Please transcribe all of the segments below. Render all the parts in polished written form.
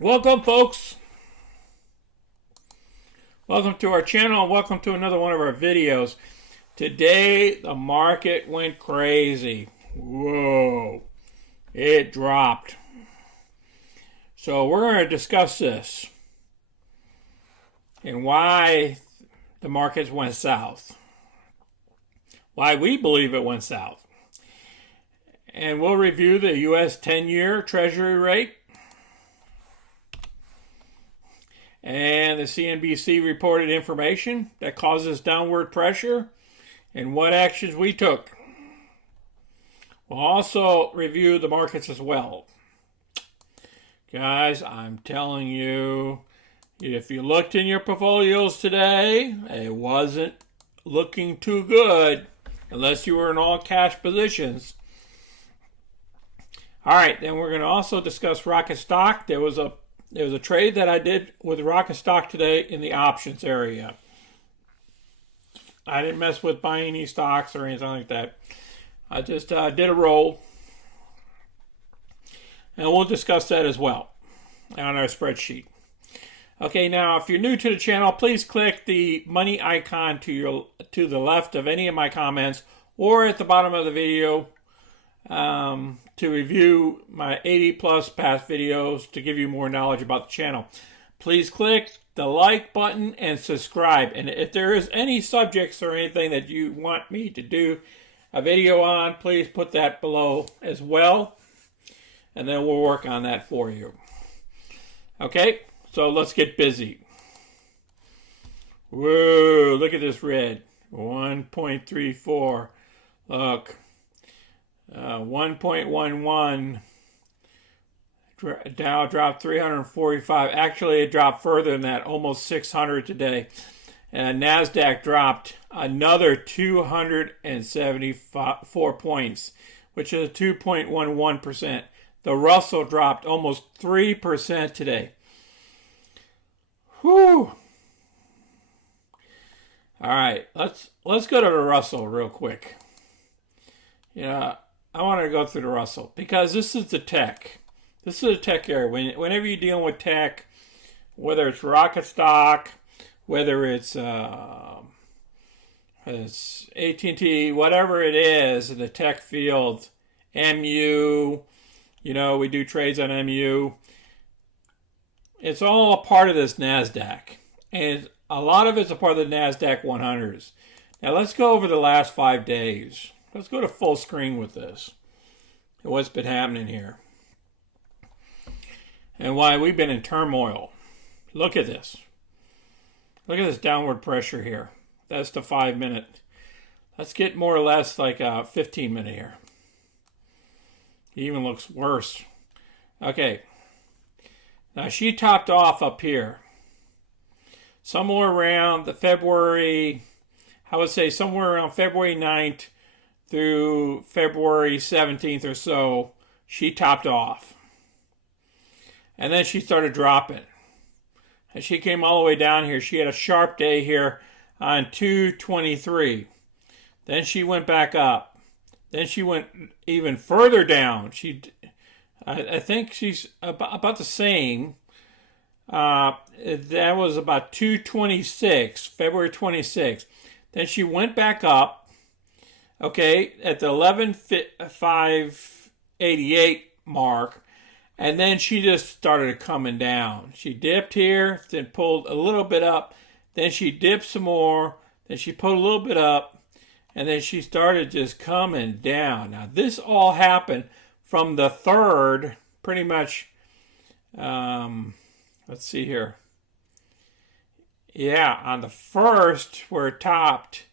Welcome, folks. Welcome to our channel and welcome to another one of our videos. Today, the market went crazy. Whoa. It dropped. So we're going to discuss this and why the markets went south. Why we believe it went south. And we'll review the U.S. 10-year Treasury rate. And the CNBC reported information that causes downward pressure and what actions we took. We'll also review the markets as well. Guys, I'm telling you, if you looked in your portfolios today, it wasn't looking too good unless you were in all cash positions. All right, then we're going to also discuss RKT Stock. There was a trade that I did with RKT Stock today in the options area. I didn't mess with buying any stocks or anything like that. I just did a roll. And we'll discuss that as well on our spreadsheet. Okay, now if you're new to the channel, please click the money icon to the left of any of my comments or at the bottom of the video to review my 80 plus past videos to give you more knowledge about the channel. Please click the like button and subscribe. And if there is any subjects or anything that you want me to do a video on, please put that below as well. And then we'll work on that for you. Okay, so let's get busy. Whoa, look at this red. 1.34. Look. 1.11. Dow dropped 345. Actually, it dropped further than that, almost 600 today. And Nasdaq dropped another 274 points, which is 2.11%. The Russell dropped almost 3% today. Whew. All right, let's go to the Russell real quick. Yeah. I want to go through the Russell because this is the tech. This is the tech area. Whenever you're dealing with tech, whether it's RKT Stock, whether it's AT&T, whatever it is in the tech field, MU, we do trades on MU. It's all a part of this Nasdaq, and a lot of it's a part of the Nasdaq 100s. Now let's go over the last 5 days. Let's go to full screen with this and what's been happening here and why we've been in turmoil. Look at this. Look at this downward pressure here. That's the 5 minute. Let's get more or less like a 15 minute here. It even looks worse. Okay. Now she topped off up here. Somewhere around the February 9th. Through February 17th or so, she topped off. And then she started dropping. And she came all the way down here. She had a sharp day here on 223. Then she went back up. Then she went even further down. I think she's about the same. That was about 226, February 26th. Then she went back up. Okay, at the 11.588 mark, and then she just started coming down. She dipped here, then pulled a little bit up, then she dipped some more, then she pulled a little bit up, and then she started just coming down. Now, this all happened from the 3rd, pretty much, let's see here. Yeah, on the 1st, where it topped,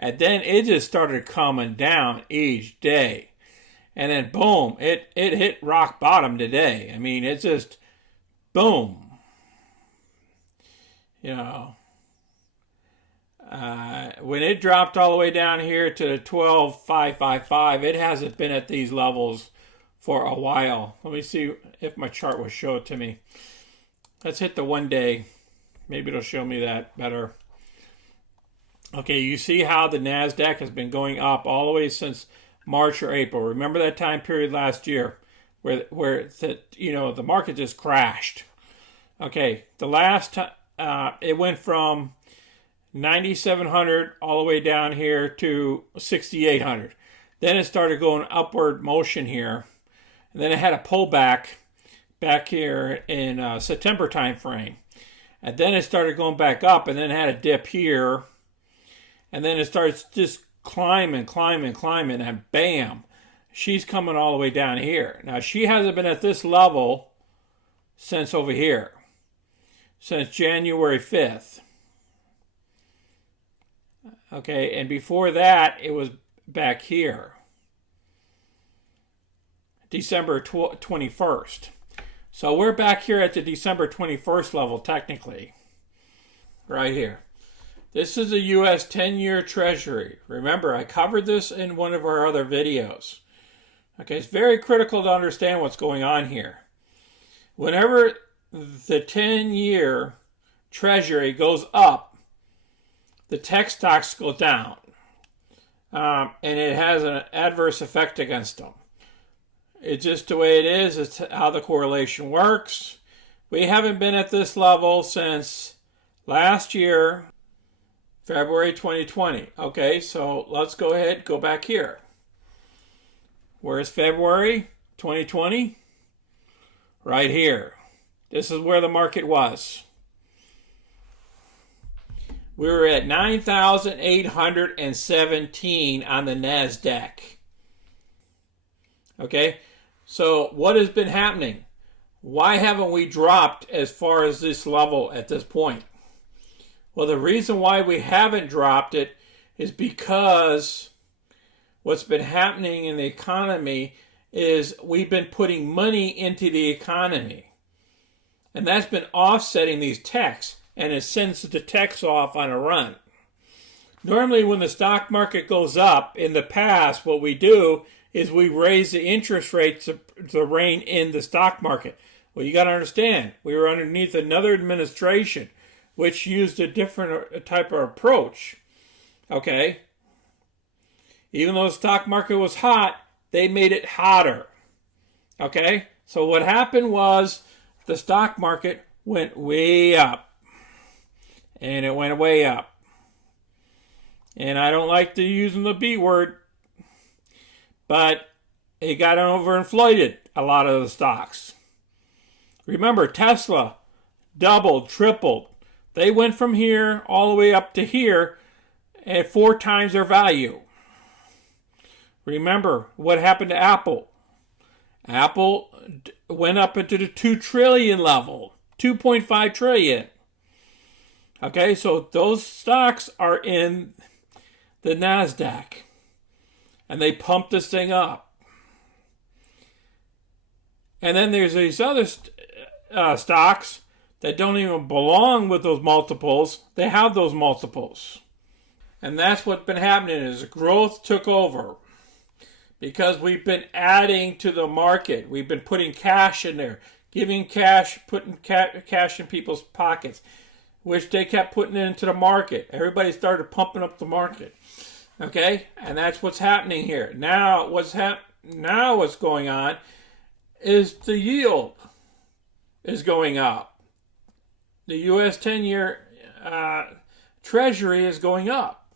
and then it just started coming down each day. And then boom, it hit rock bottom today. I mean, it's just boom. When it dropped all the way down here to 12.555, it hasn't been at these levels for a while. Let me see if my chart will show it to me. Let's hit the 1 day. Maybe it'll show me that better. Okay, you see how the Nasdaq has been going up all the way since March or April. Remember that time period last year where the market just crashed. Okay, the last time it went from 9,700 all the way down here to 6,800. Then it started going upward motion here. And then it had a pullback back here in September time frame. And then it started going back up, and then it had a dip here. And then it starts just climbing, and bam, she's coming all the way down here. Now, she hasn't been at this level since over here, since January 5th. Okay, and before that, it was back here, December 21st. So we're back here at the December 21st level, technically, right here. This is a U.S. 10-year Treasury. Remember, I covered this in one of our other videos. Okay, it's very critical to understand what's going on here. Whenever the 10-year Treasury goes up, the tech stocks go down. And it has an adverse effect against them. It's just the way it is. It's how the correlation works. We haven't been at this level since last year, February 2020. Okay, so let's go ahead, go back here. Where's February 2020? Right here. This is where the market was. We were at 9,817 on the Nasdaq. Okay, so what has been happening? Why haven't we dropped as far as this level at this point? Well, the reason why we haven't dropped it is because what's been happening in the economy is we've been putting money into the economy. And that's been offsetting these techs, and it sends the techs off on a run. Normally when the stock market goes up, in the past, what we do is we raise the interest rates to rein in the stock market. Well, you got to understand, we were underneath another administration which used a different type of approach. Okay? Even though the stock market was hot, they made it hotter. Okay? So what happened was the stock market went way up. And it went way up. And I don't like to use the B word, but it got overinflated, a lot of the stocks. Remember, Tesla doubled, tripled. They went from here all the way up to here at 4 times their value. Remember what happened to Apple. Apple went up into the 2 trillion level, 2.5 trillion. Okay, so those stocks are in the Nasdaq. And they pumped this thing up. And then there's these other stocks that don't even belong with those multiples. They have those multiples. And that's what's been happening is growth took over. Because we've been adding to the market. We've been putting cash in there. Giving cash, putting cash in people's pockets. Which they kept putting into the market. Everybody started pumping up the market. Okay, and that's what's happening here. Now, what's going on is the yield is going up. The U.S. 10-year Treasury is going up.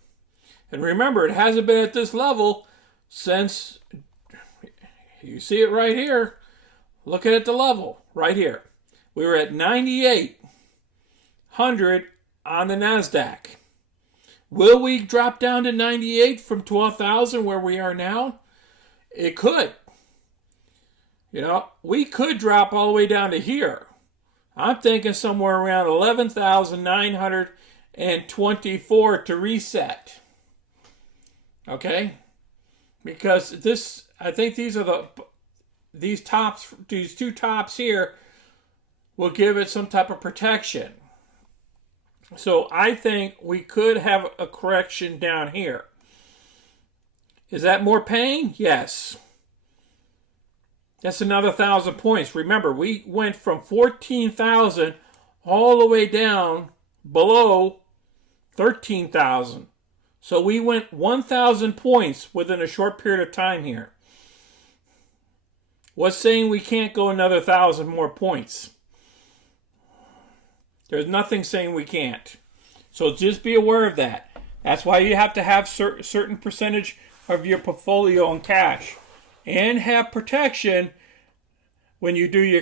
And remember, it hasn't been at this level since, you see it right here. Look at the level right here. We were at 9,800 on the Nasdaq. Will we drop down to 98 from 12,000 where we are now? It could. You know, we could drop all the way down to here. I'm thinking somewhere around 11,924 to reset. Okay? Because this, I think these are these two tops here will give it some type of protection. So I think we could have a correction down here. Is that more pain? Yes. That's another 1,000 points. Remember, we went from 14,000 all the way down below 13,000. So we went 1,000 points within a short period of time here. What's saying we can't go another 1,000 more points? There's nothing saying we can't. So just be aware of that. That's why you have to have certain percentage of your portfolio in cash, and have protection when you do your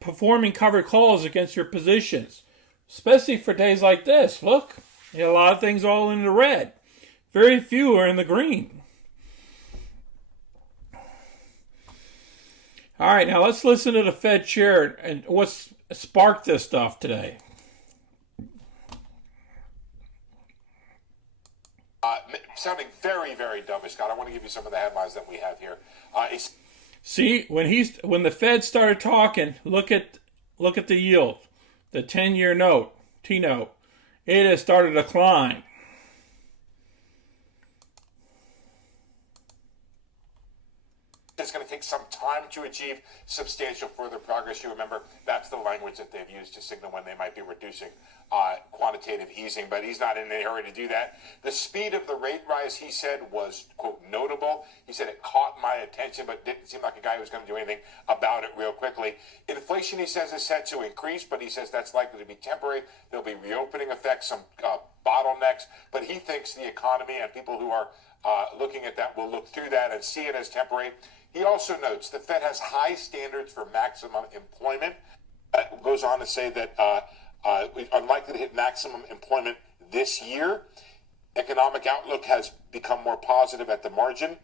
performing covered calls against your positions, especially for days like this. Look, a lot of things all in the red. Very few are in the green. All right, now let's listen to the Fed chair and what's sparked this stuff today. Sounding very, very dovish, Scott. I want to give you some of the headlines that we have here. See, when the Fed started talking, look at the yield, the 10-year note, T-note. It has started to climb. It's going to take some time to achieve substantial further progress. You remember that's the language that they've used to signal when they might be reducing quantitative easing, but he's not in any hurry to do that. The speed of the rate rise, he said, was, quote, notable. He said it caught my attention, but didn't seem like a guy who was going to do anything about it real quickly. Inflation, he says, is set to increase, but he says that's likely to be temporary. There'll be reopening effects, some bottlenecks, but he thinks the economy and people who are looking at that will look through that and see it as temporary. He also notes the Fed has high standards for maximum employment. Goes on to say that we are likely to hit maximum employment this year. Economic outlook has become more positive at the margin.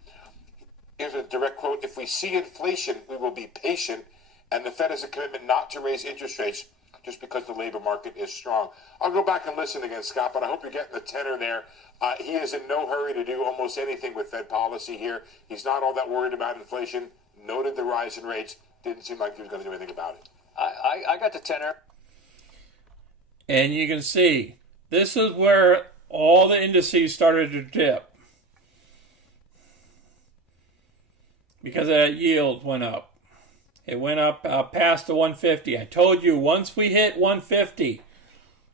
Here's a direct quote: "If we see inflation, we will be patient, and the Fed has a commitment not to raise interest rates just because the labor market is strong." I'll go back and listen again, Scott, but I hope you're getting the tenor there. He is in no hurry to do almost anything with Fed policy here. He's not all that worried about inflation. Noted the rise in rates. Didn't seem like he was going to do anything about it. I got the tenor. And you can see, this is where all the indices started to dip. Because that yield went up. It went up past the 150. I told you, once we hit 150,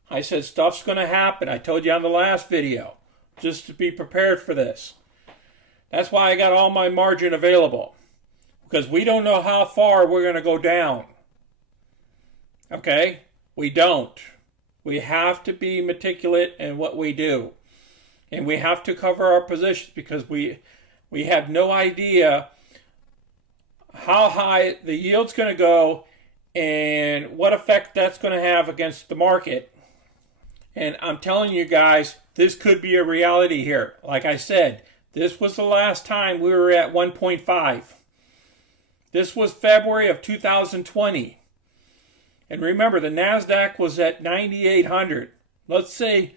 I said stuff's going to happen. I told you on the last video, just to be prepared for this. That's why I got all my margin available. Because we don't know how far we're going to go down. Okay? We don't. We have to be meticulous in what we do. And we have to cover our positions because we have no idea how high the yield's going to go and what effect that's going to have against the market. And I'm telling you guys, this could be a reality here. Like I said, this was the last time we were at 1.5. This was February of 2020. And remember, the Nasdaq was at 9,800. Let's say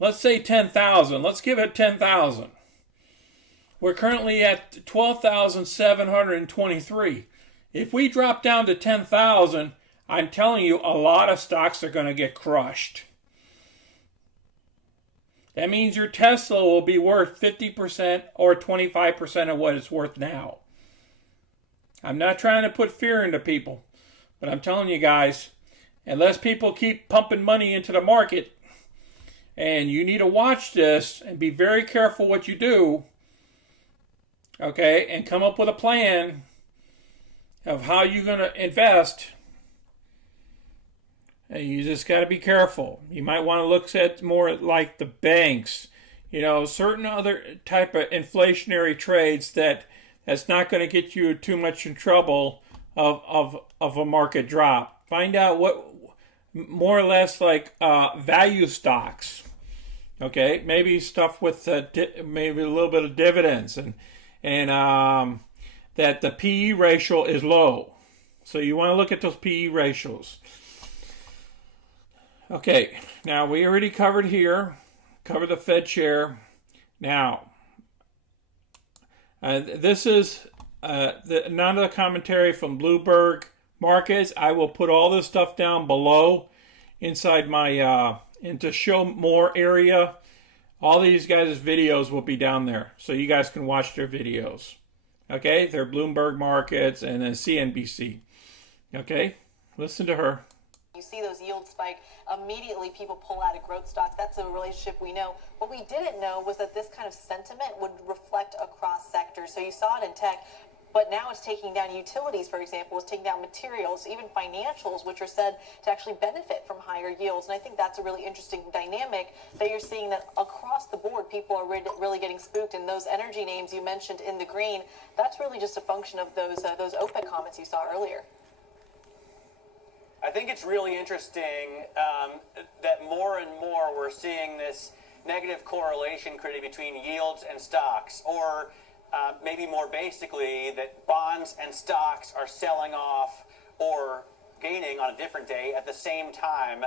10,000. Let's give it 10,000. We're currently at 12,723. If we drop down to 10,000, I'm telling you, a lot of stocks are going to get crushed. That means your Tesla will be worth 50% or 25% of what it's worth now. I'm not trying to put fear into people, but I'm telling you guys, unless people keep pumping money into the market, and you need to watch this and be very careful what you do, okay, and come up with a plan of how you're going to invest. And you just got to be careful. You might want to look at more like the banks, certain other type of inflationary trades that's not going to get you too much in trouble of a market drop. Find out what more or less like value stocks. Okay, maybe stuff with maybe a little bit of dividends and that the PE ratio is low. So you want to look at those PE ratios. Okay, now we already covered the Fed chair. Now, this is none of the commentary from Bloomberg Markets. I will put all this stuff down below inside my, and to show more area. All these guys' videos will be down there, so you guys can watch their videos. Okay, they're Bloomberg Markets and then CNBC. Okay, listen to her. You see those yields spike, immediately people pull out of growth stocks. That's a relationship we know. What we didn't know was that this kind of sentiment would reflect across sectors. So you saw it in tech. but now it's taking down utilities, for example, it's taking down materials, even financials, which are said to actually benefit from higher yields. And I think that's a really interesting dynamic that you're seeing, that across the board, people are really getting spooked. And those energy names you mentioned in the green, that's really just a function of those OPEC comments you saw earlier. I think it's really interesting that more and more we're seeing this negative correlation created between yields and stocks, or maybe more basically that bonds and stocks are selling off or gaining on a different day at the same time.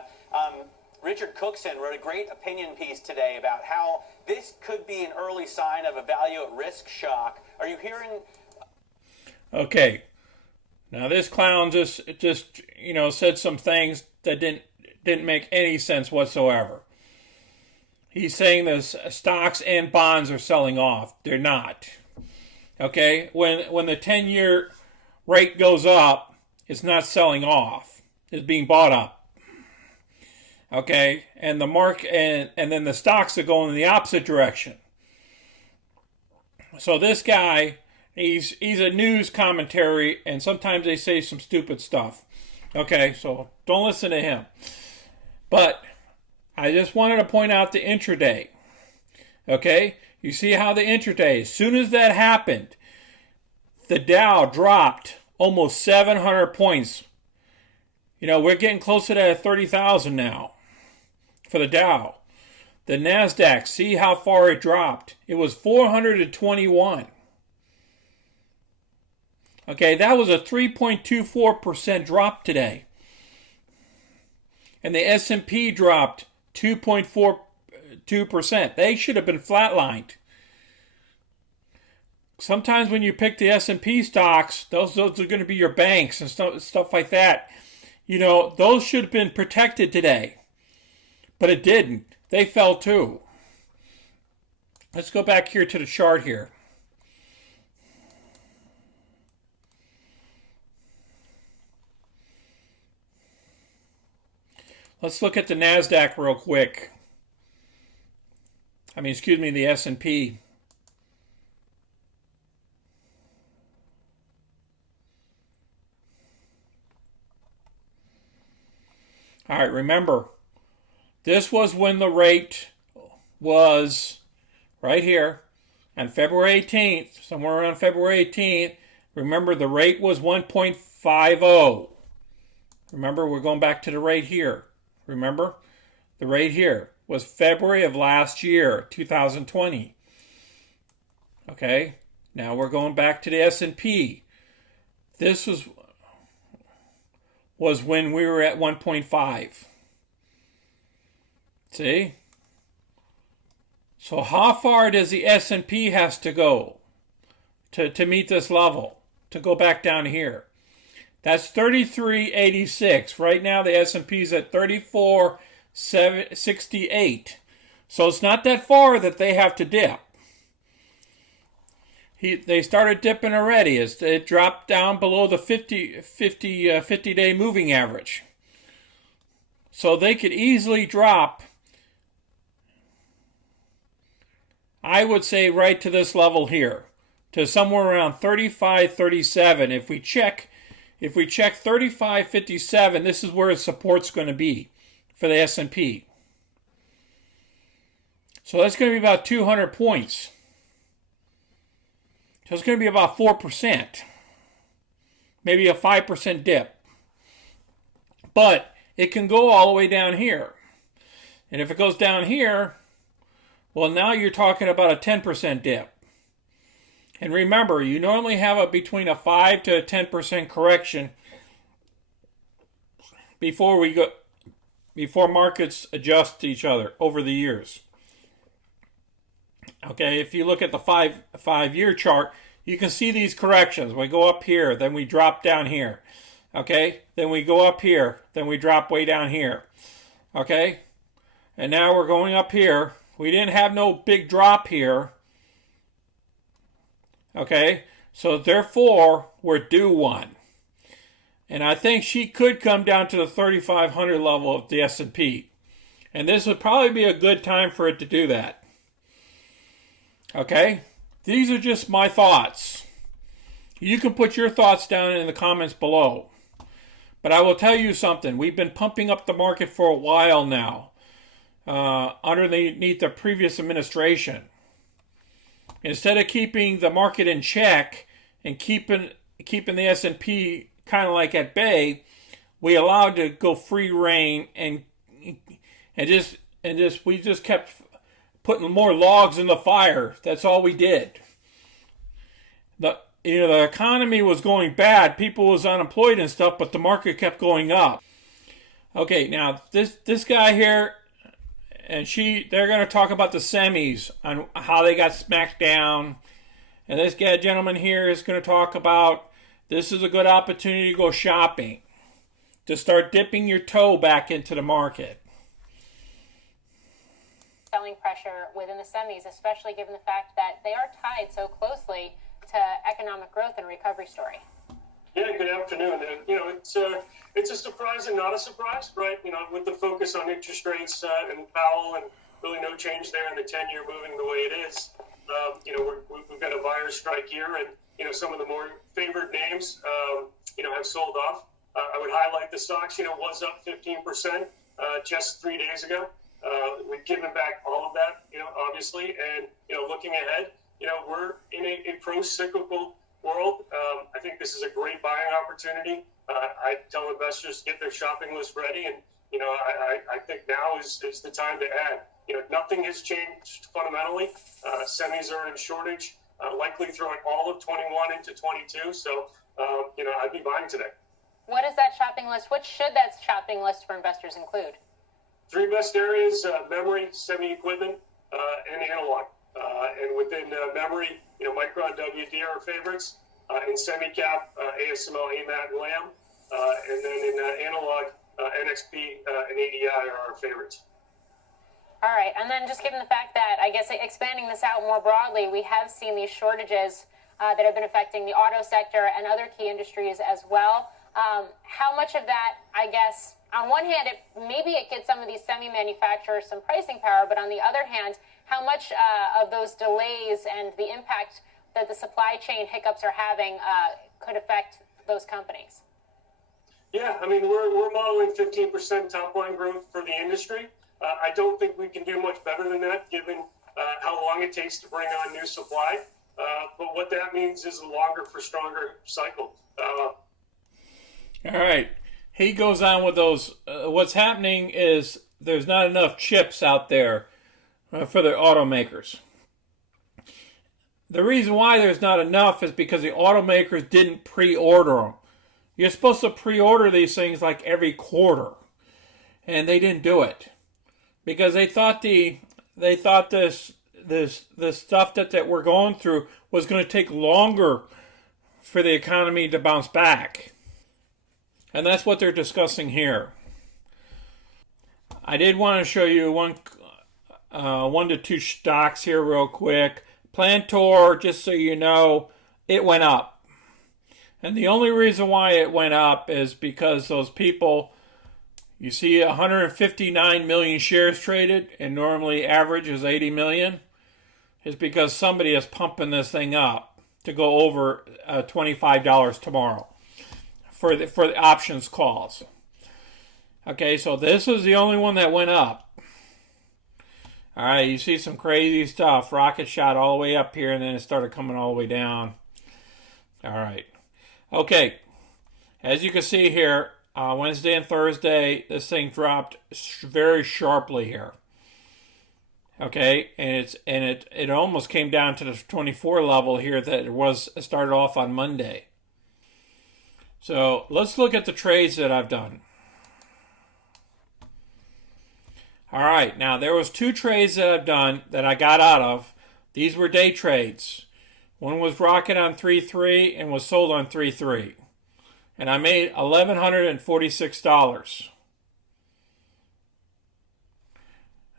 Richard Cookson wrote a great opinion piece today about how this could be an early sign of a value at risk shock. Are you hearing? Okay. Now this clown just said some things that didn't make any sense whatsoever. He's saying this stocks and bonds are selling off. They're not. Okay? When the 10-year rate goes up, it's not selling off. It's being bought up. Okay? And the market and then the stocks are going in the opposite direction. So this guy, he's a news commentary, and sometimes they say some stupid stuff. Okay, so don't listen to him. But I just wanted to point out the intraday. Okay, you see how the intraday, as soon as that happened, the Dow dropped almost 700 points. We're getting closer to 30,000 now for the Dow. The Nasdaq, see how far it dropped. It was 421. Okay, that was a 3.24% drop today. And the S&P dropped 2.42%. They should have been flatlined. Sometimes when you pick the S&P stocks, those are going to be your banks and stuff like that. Those should have been protected today. But it didn't. They fell too. Let's go back here to the chart here. Let's look at the Nasdaq real quick. The S&P. All right, remember, this was when the rate was right here on February 18th, somewhere around February 18th. Remember, the rate was 1.50. Remember, we're going back to the rate here. Remember, the rate here was February of last year, 2020. Okay, now we're going back to the S&P. This was when we were at 1.5. See? So how far does the S&P has to go to meet this level, to go back down here? That's 33.86. Right now the S&P is at 34.68. So it's not that far that they have to dip. They started dipping already as it dropped down below the 50-day moving average. So they could easily drop, I would say, right to this level here, to somewhere around 35.37. If we check 35.57, this is where the support's going to be for the S&P. So that's going to be about 200 points. So it's going to be about 4%, maybe a 5% dip. But it can go all the way down here. And if it goes down here, well, now you're talking about a 10% dip. And remember, you normally have between a 5 to a 10% correction before markets adjust to each other over the years. Okay, if you look at the five-year chart, you can see these corrections. We go up here, then we drop down here. Okay, then we go up here, then we drop way down here. Okay, and now we're going up here. We didn't have no big drop here. Okay, so therefore, we're due one. And I think she could come down to the 3,500 level of the S&P. And this would probably be a good time for it to do that. Okay, these are just my thoughts. You can put your thoughts down in the comments below. But I will tell you something. We've been pumping up the market for a while now, underneath the previous administration. Instead of keeping the market in check and keeping the S&P kind of like at bay, we allowed to go free reign and we just kept putting more logs in the fire. That's all we did. The economy was going bad, people was unemployed and stuff, but the market kept going up. Okay, now this guy here and they're going to talk about the semis on how they got smacked down. And this gentleman here is going to talk about this is a good opportunity to go shopping, to start dipping your toe back into the market. Selling pressure within the semis, especially given the fact that they are tied so closely to economic growth and recovery story. Yeah, good afternoon. It's a surprise and not a surprise, right? With the focus on interest rates and Powell, and really no change there, and the 10-year moving the way it is. We've got a buyer strike here, and some of the more favored names, have sold off. I would highlight the stocks. Was up 15% just 3 days ago. We've given back all of that, obviously, and looking ahead, we're in a pro-cyclical world. I think this is a great buying opportunity. I tell investors to get their shopping list ready, and I think now is the time to add. Nothing has changed fundamentally. Semis are in shortage, likely throughout all of 21 into 22. So I'd be buying today. What is that shopping list? What should that shopping list for investors include? 3 best areas: memory, semi-equipment, and analog. And within memory, Micron, WD are our favorites. In semi-cap, ASML, AMAT, and Lam. And then in analog, NXP and ADI are our favorites. All right. And then just given the fact that, I guess, expanding this out more broadly, we have seen these shortages that have been affecting the auto sector and other key industries as well. How much of that, I guess, on one hand, maybe it gets some of these semi-manufacturers some pricing power, but on the other hand, how much of those delays and the impact that the supply chain hiccups are having could affect those companies? Yeah, we're modeling 15% top line growth for the industry. I don't think we can do much better than that, given how long it takes to bring on new supply. But what that means is a longer for stronger cycle. All right. He goes on with those. What's happening is there's not enough chips out there for the automakers. The reason why there's not enough is because the automakers didn't pre-order them. You're supposed to pre-order these things like every quarter, and they didn't do it because they thought this stuff that we're going through was going to take longer for the economy to bounce back, and that's what they're discussing here. I did want to show you one to two stocks here real quick. Plantor, just so you know, it went up. And the only reason why it went up is because those people, you see 159 million shares traded, and normally average is 80 million, is because somebody is pumping this thing up to go over $25 tomorrow for the options calls. Okay, so this is the only one that went up. All right, you see some crazy stuff. Rocket shot all the way up here, and then it started coming all the way down. All right. Okay, as you can see here, Wednesday and Thursday, this thing dropped very sharply here. Okay, and it almost came down to the 24 level here that it started off on Monday. So let's look at the trades that I've done. All right, now there was 2 trades that I've done that I got out of. These were day trades. One was rocket on 3.3 and was sold on 3.3. And I made $1,146.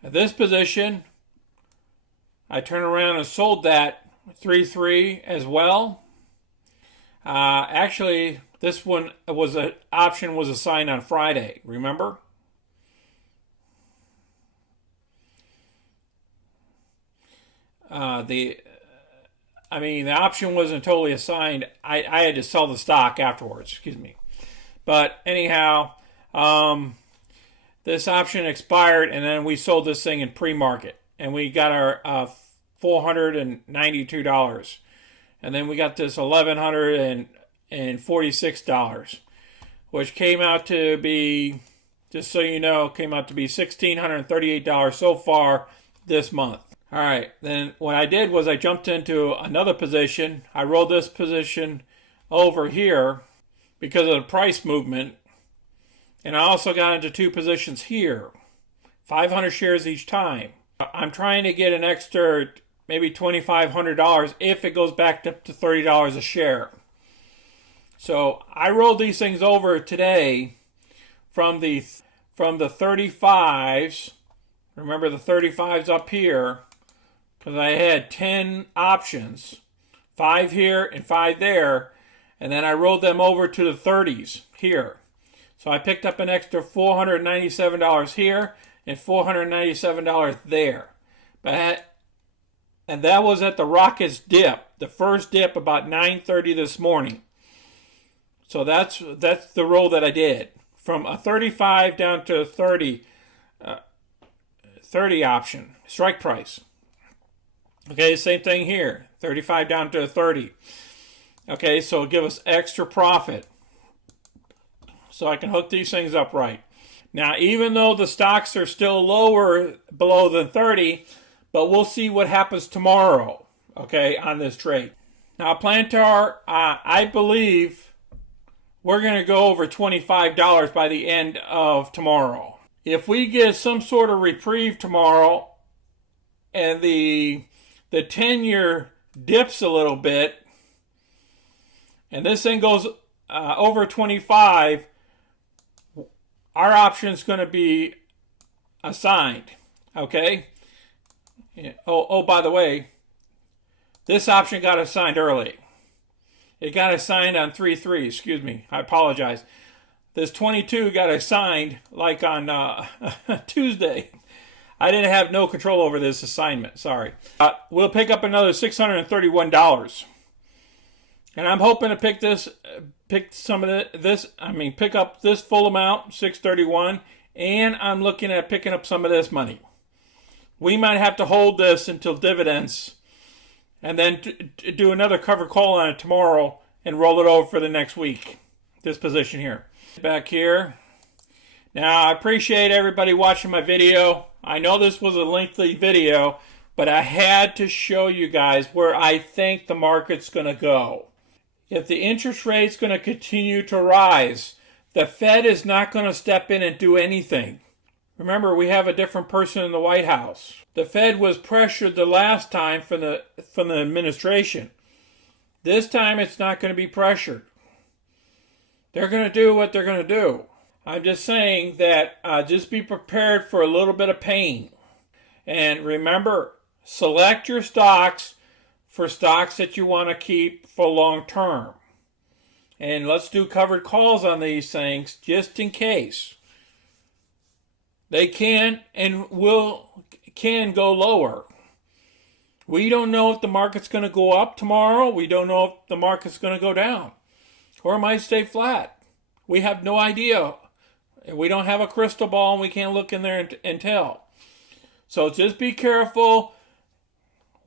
At this position, I turned around and sold that 3.3 as well. Actually, this one was an option was assigned on Friday, remember? I mean, the option wasn't totally assigned. I had to sell the stock afterwards, excuse me. But anyhow, this option expired, and then we sold this thing in pre-market. And we got our $492. And then we got this $1,146, which came out to be, just so you know, came out to be $1,638 so far this month. All right, then what I did was I jumped into another position. I rolled this position over here because of the price movement. And I also got into two positions here, 500 shares each time. I'm trying to get an extra maybe $2,500 if it goes back up to $30 a share. So I rolled these things over today from the 35s. Remember the 35s up here, because I had 10 options, 5 here and 5 there, and then I rolled them over to the 30s here. So I picked up an extra $497 here and $497 there. And that was at the Rockets dip, the first dip about 9:30 this morning. So that's the roll that I did. From a 35 down to a 30 option, strike price. Okay, same thing here. 35 down to a 30. Okay, so give us extra profit. So I can hook these things up right. Now, even though the stocks are still lower below than 30, but we'll see what happens tomorrow, okay, on this trade. Now, Plantar, I believe we're going to go over $25 by the end of tomorrow. If we get some sort of reprieve tomorrow and the 10-year dips a little bit and this thing goes over 25, our option is going to be assigned, okay? Oh, by the way, this option got assigned early. It got assigned on 3/3, excuse me. I apologize. This 22 got assigned like on Tuesday. I didn't have no control over this assignment, sorry. We'll pick up another $631. And I'm hoping to pick up this full amount, $631, and I'm looking at picking up some of this money. We might have to hold this until dividends and then do another cover call on it tomorrow and roll it over for the next week. This position here. Back here. Now, I appreciate everybody watching my video. I know this was a lengthy video, but I had to show you guys where I think the market's going to go. If the interest rate's going to continue to rise, the Fed is not going to step in and do anything. Remember, we have a different person in the White House. The Fed was pressured the last time from the administration. This time, it's not going to be pressured. They're going to do what they're going to do. I'm just saying that just be prepared for a little bit of pain. And remember, select your stocks for stocks that you want to keep for long term. And let's do covered calls on these things just in case. They can go lower. We don't know if the market's going to go up tomorrow. We don't know if the market's going to go down. Or it might stay flat. We have no idea. We don't have a crystal ball and we can't look in there and tell. So just be careful.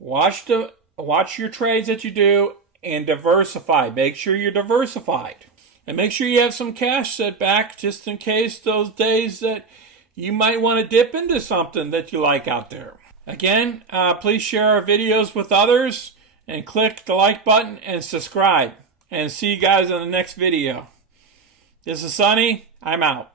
Watch your trades that you do and diversify. Make sure you're diversified. And make sure you have some cash set back just in case those days that you might want to dip into something that you like out there. Again, please share our videos with others and click the like button and subscribe. And see you guys in the next video. This is Sonny. I'm out.